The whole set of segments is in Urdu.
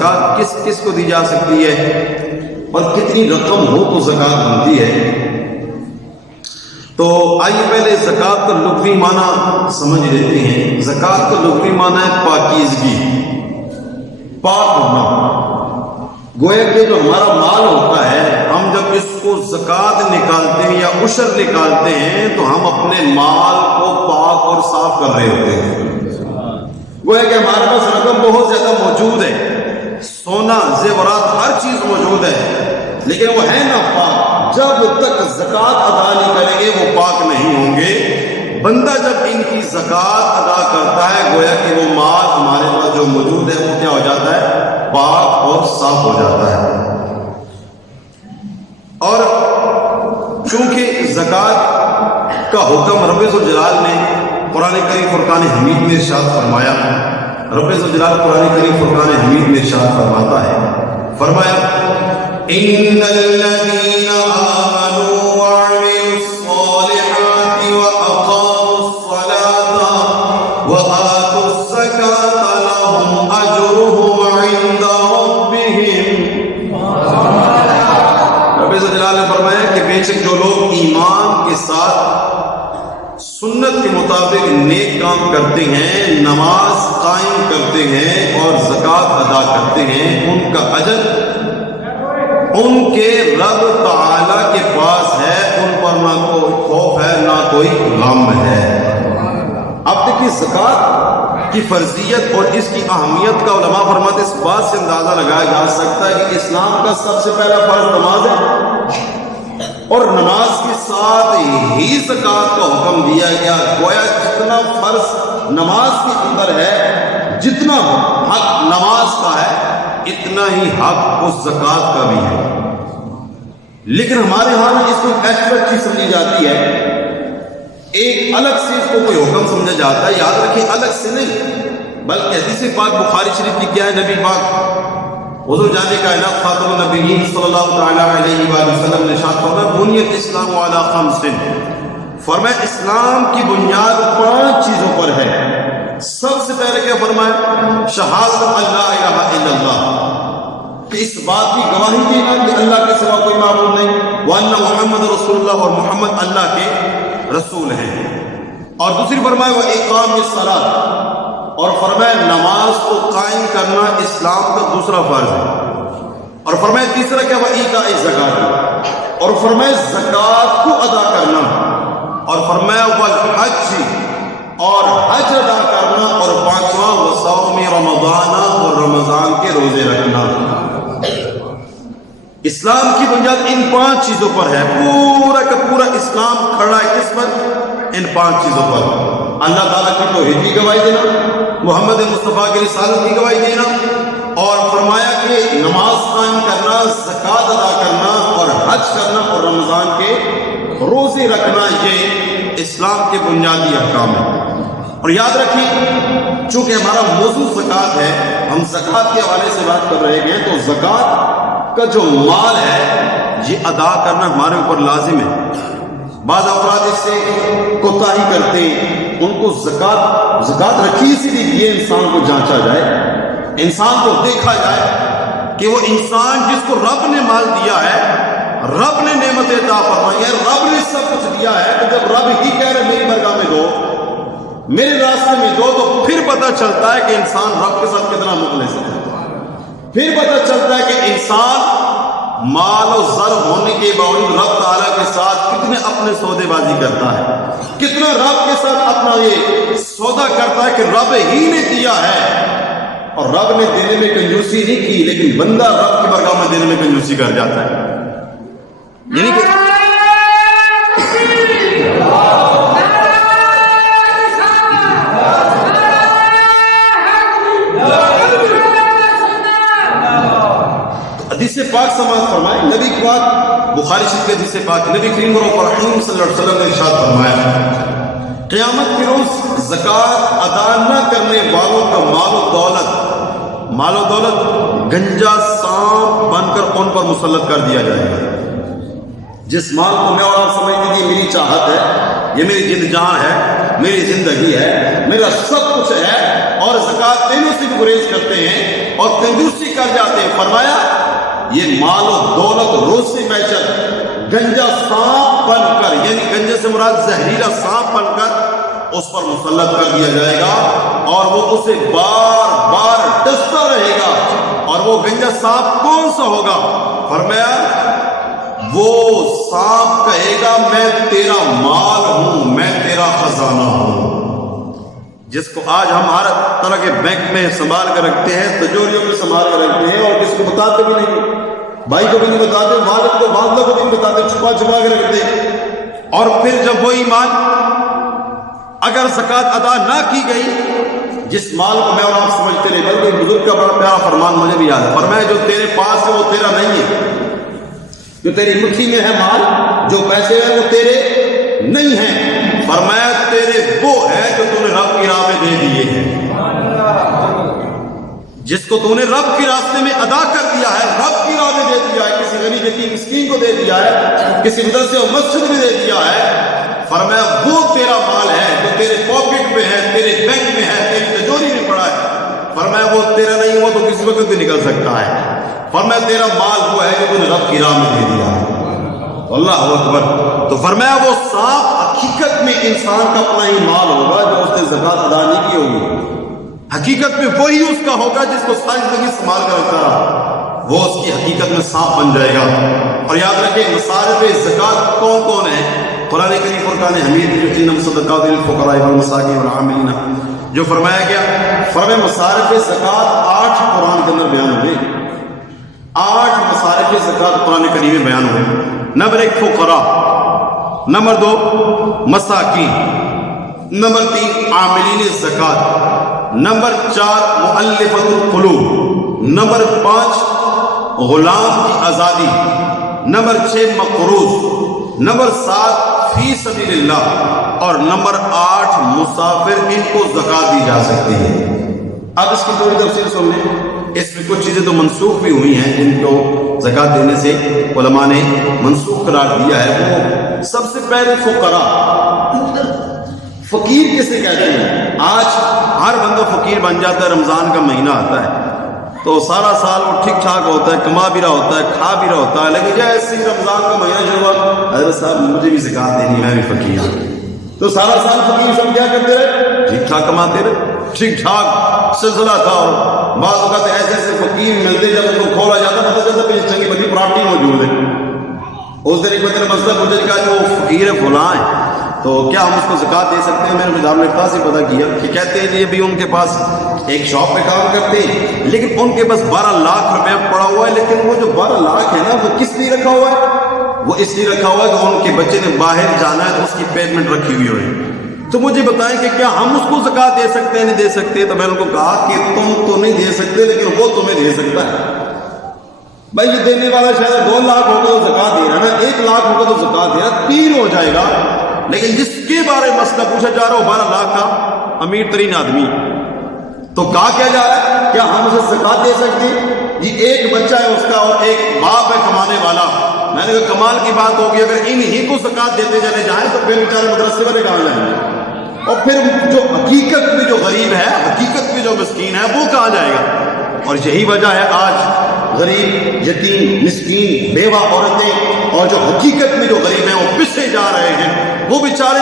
زکوٰۃ کس کس کو دی جا سکتی ہے اور کتنی رقم ہو تو زکوٰۃ بنتی ہے؟ تو آئیے پہلے زکوٰۃ کا لغوی معنی سمجھ لیتے ہیں۔ زکوٰۃ کا لغوی معنی ہے پاکیزگی، پاک ہونا۔ گویا کہ جو ہمارا مال ہوتا ہے، ہم جب اس کو زکوٰۃ نکالتے ہیں یا عشر نکالتے ہیں تو ہم اپنے مال کو پاک اور صاف کر رہے ہوتے ہیں۔ گویا کہ ہمارے پاس رقم بہت زیادہ موجود ہے، سونا زیورات ہر چیز موجود ہے، لیکن وہ ہے نا پاک۔ جب تک زکوٰۃ ادا نہیں کریں گے وہ پاک نہیں ہوں گے۔ بندہ جب ان کی زکوٰۃ ادا کرتا ہے گویا کہ وہ مال ہمارے پاس جو موجود ہے وہ کیا ہو جاتا ہے؟ پاک اور صاف ہو جاتا ہے۔ اور چونکہ زکوٰۃ کا حکم رب ذوالجلال نے قرآن کریم فرقان حمید میں ارشاد فرمایا۔ رب ذوالجلال قرآن کریم فرقان حمید میں ارشاد فرماتا ہے، فرمایا ان الذين آمنوا وعملوا الصالحات واقاموا الصلاة وآتوا الزكاة لهم اجرهم عند ربهم۔ رب ذوالجلال نے فرمایا کہ بے شک جو لوگ ایمان کے ساتھ سنت کے مطابق نیک کام کرتے ہیں، نماز قائم کرتے ہیں اور زکوٰۃ ادا کرتے ہیں، ان کا اجر ان کے رب تعالی کے پاس ہے، ان پر نہ کوئی خوف ہے نہ کوئی غم ہے۔ اب دیکھیے زکوٰۃ کی فرضیت اور اس کی اہمیت کا علماء فرماتے اس بات سے اندازہ لگایا جا سکتا ہے کہ اسلام کا سب سے پہلا فرض نماز ہے، اور نماز کے ساتھ ہی زکوٰۃ کا حکم دیا گیا۔ گویا جتنا فرض نماز کے اندر ہے، جتنا حق نماز کا ہے، اتنا ہی حق اس زکوٰۃ کا بھی ہے۔ لیکن ہمارے ہاں میں اس کو ایکسٹرا چیز سمجھی جاتی ہے، ایک الگ سے اس کو کوئی حکم سمجھا جاتا ہے۔ یاد رکھیں الگ سے نہیں، بلکہ حدیث پاک بخاری شریف کی کیا ہے، نبی پاک حضور جانے کائنات خاتم النبیین صلی اللہ تعالیٰ علیہ وآلہ وسلم نے ارشاد فرمایا بنی الاسلام علی خمس، فرمایا اسلام کی بنیاد 5 چیزوں پر ہے۔ سب سے پہلے کیا فرمایا؟ شہادت اللہ الہ الا اللہ، کہ اس بات کی گواہی دینا کہ اللہ کے سوا کوئی معبود نہیں، وَأَنَّ محمد رسول اللہ، اور محمد اللہ کے رسول ہیں۔ اور دوسری فرمایا وَإِقَامِ الصَّلَاةِ، اور فرمایا نماز کو قائم کرنا اسلام کا دوسرا فرض ہے۔ اور فرمایا تیسرا کیا؟ وَإِيتَاءِ الزَّکَاةِ، اور فرمایا زکوٰۃ کو ادا کرنا۔ اور فرمایا وَالْحَجِّ، اور حج ادا کرنا۔ اور 5واں وصوم رمضان، اور رمضان کے روزے رکھنا۔ اسلام کی بنیاد ان 5 چیزوں پر ہے۔ پورا کا پورا اسلام کھڑا ہے کس پر؟ ان 5 چیزوں پر۔ اللہ تعالیٰ کی توحید کی گواہی دینا، محمد مصطفیٰ کی رسالت کی گواہی دینا، اور فرمایا کہ نماز قائم کرنا، زکوٰۃ ادا کرنا، اور حج کرنا، اور رمضان کے روزے رکھنا، یہ اسلام کے بنیادی احکام ہیں۔ اور یاد رکھیں چونکہ ہمارا موضوع زکوٰۃ ہے، ہم زکوٰۃ کے حوالے سے بات کر رہے ہیں، تو زکوٰۃ کا جو مال ہے یہ ادا کرنا ہمارے اوپر لازم ہے۔ بعض افراد اس سے کوتاہی کرتے ہیں، ان کو زکوٰۃ رکھی اسی لیے انسان کو جانچا جائے، انسان کو دیکھا جائے کہ وہ انسان جس کو رب نے مال دیا ہے، رب نے نعمت عطا فرمائی ہے، رب نے سب کچھ دیا ہے، تو جب رب ہی کہہ رہے میری برگاہ میں دو، میرے راستے میں دو، تو پھر پتہ چلتا ہے کہ انسان رب کے ساتھ کتنا مخلص ہے۔ پھر پتہ چلتا ہے کہ انسان مال و زر ہونے کے باوجود رب تعالیٰ کے ساتھ کتنے اپنے سودے بازی کرتا ہے، کتنا رب کے ساتھ اپنا یہ سودا کرتا ہے کہ رب ہی نے دیا ہے، اور رب نے دینے میں کنجوسی نہیں کی، لیکن بندہ رب کی برگاہ میں دینے میں کنجوسی کر جاتا ہے۔ یعنی کہ حدیث پاک سماعت فرمائے، نبی کی بات بخاری شریف کے حدیث پاک، نبی کریم رحیم صلی اللہ علیہ وسلم نے ارشاد فرمایا قیامت کے روز زکوٰۃ ادا نہ کرنے والوں کا مال و دولت گنجا سانپ بن کر ان پر مسلط کر دیا جائے گا۔ جس مال کو میں اور آپ سمجھتے ہیں میری چاہت ہے یہ میری جند جان ہے، میری زندگی ہے، میرا سب کچھ ہے، اور زکوٰۃ دینے سے بھی گریز کرتے ہیں اور کنجوسی کر جاتے ہیں، فرمایا یہ مال و دولت روزی معیشت گنجا سانپ بن کر، یعنی گنجے سے مراد زہریلا سانپ بن کر اس پر مسلط کر دیا جائے گا اور وہ اسے بار بار ڈستا رہے گا۔ اور وہ گنجا سانپ کون سا ہوگا؟ فرمایا وہ سانپ کہے گا میں تیرا مال ہوں، میں تیرا خزانہ ہوں۔ جس کو آج ہم ہر طرح کے بینک میں سنبھال کر رکھتے ہیں، تجوریوں میں سنبھال کر رکھتے ہیں، اور کسی کو بتاتے بھی نہیں، بھائی کو بھی نہیں بتاتے، والد کو والدہ کو بھی نہیں بتاتے، چھپا چھپا کے رکھتے ہیں۔ اور پھر جب وہی مال اگر زکوٰۃ ادا نہ کی گئی، جس مال کو میں اور آپ سمجھتے رہے، بلکہ بزرگ کا بڑا پیارا فرمان مجھے بھی یاد ہے، فرمایا جو تیرے پاس ہے وہ تیرا نہیں ہے، جو تیری مٹھی میں ہے مال، جو پیسے ہیں وہ تیرے نہیں ہیں، فرمایا تیرے وہ ہے جو تو نے رب کی راہ میں دے دیے ہیں، جس کو تو نے رب کے راستے میں ادا کر دیا ہے، رب کی راہ میں دے دیا ہے، کسی غریب یتیم مسکین کو دے دیا ہے، کسی مدرسے اور مسجد میں دے دیا ہے، فرمایا وہ تیرا مال ہے جو تیرے پاکٹ میں ہے، تیرے بینک میں ہے، تیری تجوری میں پڑا ہے، فرمایا وہ تیرا نہیں، وہ تو کسی وقت بھی نکل سکتا ہے، فرمایا تیرا مال وہ ہے جو تو نے رب کی راہ میں دے دیا ہے۔ اللہ اکبر۔ تو فرمایا وہ سانپ حقیقت میں انسان کا اپنا ہی مال ہوگا جو اس نے زکوٰۃ ادا نہیں کی ہوگی، حقیقت میں وہی اس کا ہوگا جس کو ساری زندگی سنبھال کر رکھا رہا، وہ اس کی حقیقت میں سانپ بن جائے گا۔ اور یاد رکھیں مصارف زکوٰۃ کون کون ہیں؟ قرآن کریم فرقان حمید جو انما الصدقات للفقراء والمساکین والعاملین جو فرمایا گیا، فرمایا مصارف زکوٰۃ 8 قرآن کے اندر بیان ہوئے، 8 مصارف زکوٰۃ قرآن کریم میں بیان ہوئے۔ نمبر 1 فقراء، نمبر 2 مساکین، نمبر 3 عاملین زکوٰۃ، نمبر 4 مؤلفۃ القلوب، نمبر 5 غلام کی آزادی، نمبر 6 مقروض، نمبر 7 فی سبیل اللہ، اور نمبر 8 مسافر، ان کو زکوٰۃ دی جا سکتی ہے۔ اب اس کی تھوڑی تفصیل سن لیں، اس میں کچھ چیزیں تو منسوخ بھی ہوئی ہیں جن کو زکوٰۃ دینے سے علماء نے منسوخ قرار دیا ہے۔ وہ سب سے پہلے فقراء، فقیر کسے کہتے ہیں؟ آج ہر بندہ فقیر بن جاتا ہے، رمضان کا مہینہ آتا ہے تو سارا سال وہ ٹھیک ٹھاک ہوتا ہے، کما بھی رہا ہوتا ہے، کھا بھی رہا ہوتا ہے، لیکن جیسے ہی رمضان کا مہینہ شروع ہوا، حضرت صاحب مجھے بھی زکوٰۃ دینی، میں بھی فقیر ہوں، تو سارا سال فقیر سب کیا کرتے رہے؟ ٹھیک ٹھاک کماتے رہے، ٹھیک ٹھاک سلسلہ تھا، اور بعض اوقات ایسے ایسے فقیر ملتے جب ان کو کھولا جاتا پتہ چلتا کہ چنگی بڑی پراپرٹی موجود ہے۔ اس دن ایک بندے نے مسئلہ پوچھا کہ جو فقیر ہے فلاں ہے تو کیا ہم اس کو زکوٰۃ دے سکتے ہیں؟ میں نے دارالفتہ سے پتہ کیا کہ کہتے ہیں یہ بھی ان کے پاس ایک شاپ پہ کام کرتے ہیں، لیکن ان کے پاس 12 لاکھ روپیہ پڑا ہوا ہے، لیکن وہ جو 12 لاکھ ہے نا وہ کس لیے رکھا ہوا ہے؟ وہ اس لیے رکھا ہوا ہے کہ ان کے بچے نے باہر جانا ہے تو اس کی پیمنٹ رکھی ہوئی ہوئی۔ تو مجھے بتائیں کہ کیا ہم اس کو زکوٰۃ دے سکتے ہیں؟ نہیں دے سکتے۔ تو میں نے ان کو کہا کہ تم تو نہیں دے سکتے لیکن وہ تمہیں دے سکتا ہے۔ بھائی یہ دینے والا شاید 2 لاکھ ہوگا تو زکوٰۃ دے رہا ہے نا، 1 لاکھ ہوگا تو زکوٰۃ دے رہا، 3 ہو جائے گا، لیکن جس کے بارے میں مسئلہ پوچھا جا رہا ہو 12 لاکھ کا امیر ترین آدمی، تو کہا کیا جا رہا ہے کیا ہم اسے زکوٰۃ دے سکتے ہیں؟ یہ ایک بچہ ہے اس کا اور ایک باپ ہے کمانے والا۔ میں نے کہا کمال کی بات ہوگی، اگر انہی کو زکوٰۃ دیتے چلے جائیں تو پھر بیچارے مدرسے والے کہاں جائیں گے؟ اور پھر جو حقیقت میں جو غریب ہے، حقیقت میں جو مسکین ہے، وہ کہاں جائے گا؟ اور یہی وجہ ہے آج غریب، یتیم، مسکین، بیوہ عورتیں اور جو حقیقت میں جو غریب ہیں وہ پسے جا رہے ہیں، وہ بیچارے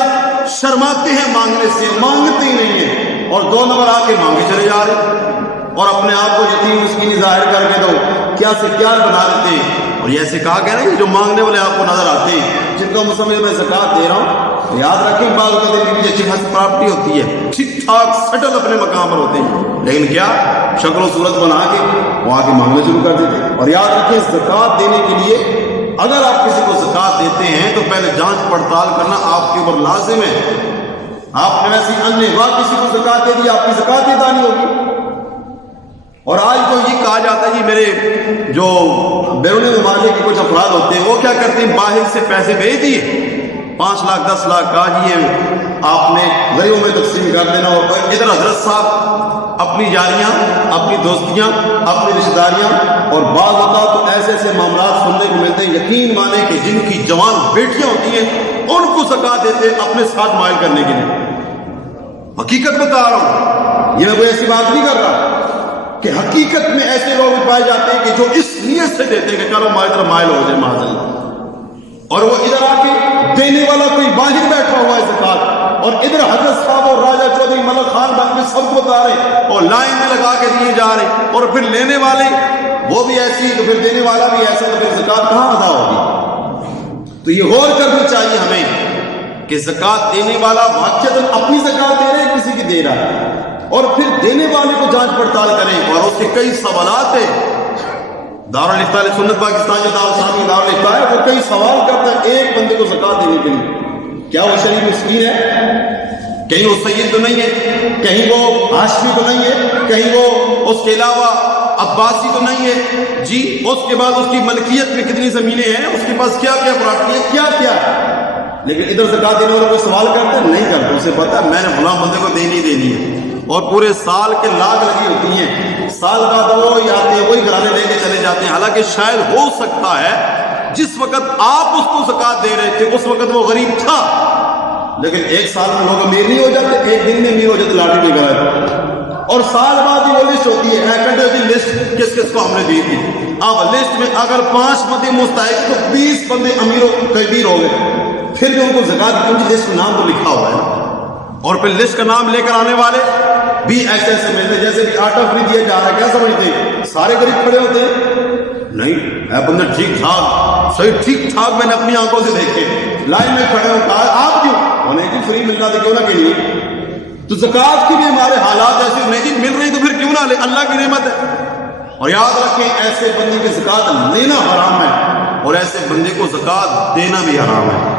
شرماتے ہیں مانگنے سے، مانگتے ہی نہیں ہیں، اور 2 نمبر آ کے مانگے چلے جا رہے ہیں، اور اپنے آپ کو یتیم مسکین ظاہر کر کے تو کیا سے کیا بنا دیتے ہیں۔ اور یہ ایسے کہا گیا نا جو مانگنے والے آپ کو نظر آتے ہیں، جن کو سمجھ میں زکوٰۃ دے رہا ہوں، یاد رکھیں بعض اوقات ان کی اچھی خاصی پراپرٹی ہوتی ہے، ٹھیک ٹھاک سیٹل اپنے مقام پر ہوتے ہیں، لیکن کیا شکل و صورت بنا کے وہ آ کے مانگنے شروع کر دیتے ہیں۔ اور یاد رکھیں زکوٰۃ دینے کے لیے اگر آپ کسی کو زکوٰۃ دیتے ہیں تو پہلے جانچ پڑتال کرنا آپ کے اوپر لازم ہے۔ آپ نے ویسے انہوا کسی کو زکوٰۃ دے دی، آپ کی زکوٰۃ ادا نہیں ہوگی۔ اور آج تو یہ کہا جاتا ہے جی میرے جو بیرون ممالک کے کچھ افراد ہوتے ہیں وہ کیا کرتے ہیں، باہر سے پیسے بھیج دیے 5 لاکھ 10 لاکھ، کہا جی یہ آپ نے غریبوں میں تقسیم کر دینا، اور ادھر حضرت صاحب اپنی جاریاں، اپنی دوستیاں، اپنی رشتہ داریاں، اور بعض اوقات تو ایسے ایسے معاملات سننے کو ملتے ہیں، یقین مانے کہ جن کی جوان بیٹیاں ہوتی ہیں ان کو زکات دیتے اپنے ساتھ مائل کرنے کے لیے. حقیقت بتا رہا ہوں, یہ میں کوئی ایسی بات نہیں کر رہا کہ حقیقت میں ایسے لوگ پائے جاتے ہیں کہ جو اس نیت سے دیتے ہیں کہ چلو ہماری طرف مائل ہو جائے معاذ اللہ, اور وہ ادھر آ کے دینے والا کوئی باہر بیٹھا ہوا ہے زکات, اور ادھر حضرت صاحب اور راجہ چودھری ملک خان بن کے سب کو بتا رہے اور لائن میں لگا کے دیے جا رہے, اور پھر لینے والے وہ بھی ایسی تو پھر دینے والا بھی ایسا, تو پھر زکات کہاں ادا ہوگی؟ تو یہ غور کرنا چاہیے ہمیں کہ زکات دینے والا واقعتاً اپنی زکات دے رہے ہیں کسی کی دے رہا ہے, اور پھر دینے والے کو جانچ پڑتال کریں. اور اس کے کئی سوالات ہیں. دارالفتہ سنت پاکستان کے دارالفتہ ہے, وہ کئی سوال کرتا ہے ایک بندے کو زکات دینے کے لیے. کیا وہ شریف مسکین ہے؟ کہیں وہ سید تو نہیں ہے, کہیں وہ ہاشمی تو نہیں ہے, کہیں وہ اس کے علاوہ عباسی تو نہیں ہے جی. اس کے بعد اس کی ملکیت میں کتنی زمینیں ہیں, اس کے پاس کیا کیا پراپرٹی ہے, کیا کیا ہے. لیکن ادھر زکات دینے والے کوئی سوال کرتے نہیں کرتے. اسے پتا ہے میں نے فلاں بندے کو دینی ہے, اور پورے سال کے لاکھ لگی ہوتی ہیں, سال بعد وہی آتے ہیں وہی گھرانے لے کے چلے جاتے ہیں. حالانکہ شاید ہو سکتا ہے جس وقت آپ اس کو زکات دے رہے تھے اس وقت وہ غریب تھا, لیکن ایک سال میں لوگ امیر نہیں ہو جاتے, ایک دن میں امیر ہو جاتے لاٹری لے کر, اور سال بعد ہی وہ لسٹ ہوتی ہے لسٹ کس کس کو ہم نے دی تھی. اب لسٹ میں اگر 5 بندے مستحق تو 20 بندے امیر ہو گئے, پھر بھی ان کو زکات کی ان کی لسٹ میں نام تو لکھا ہوا ہے, اور پھر لسٹ کا نام لے کر آنے والے بھی ایسے ایسے ملتے جیسے کہ آٹا فری دیا جا رہا ہے. کیا سمجھتے ہیں سارے غریب کھڑے ہوتے ہیں؟ نہیں, اے بندہ ٹھیک ٹھاک صحیح ٹھیک ٹھاک میں نے اپنی آنکھوں سے دیکھے لائن میں کھڑے ہو, کہا آپ کیوں انہیں جی فری ملنا تھا کیوں نہ کے لیے. تو زکات کی بھی ہمارے حالات ایسے نہیں جی مل رہی تو پھر کیوں نہ لے, اللہ کی نعمت ہے. اور یاد رکھیں ایسے بندے کی زکات لینا حرام ہے, اور ایسے بندے کو زکات دینا بھی حرام ہے.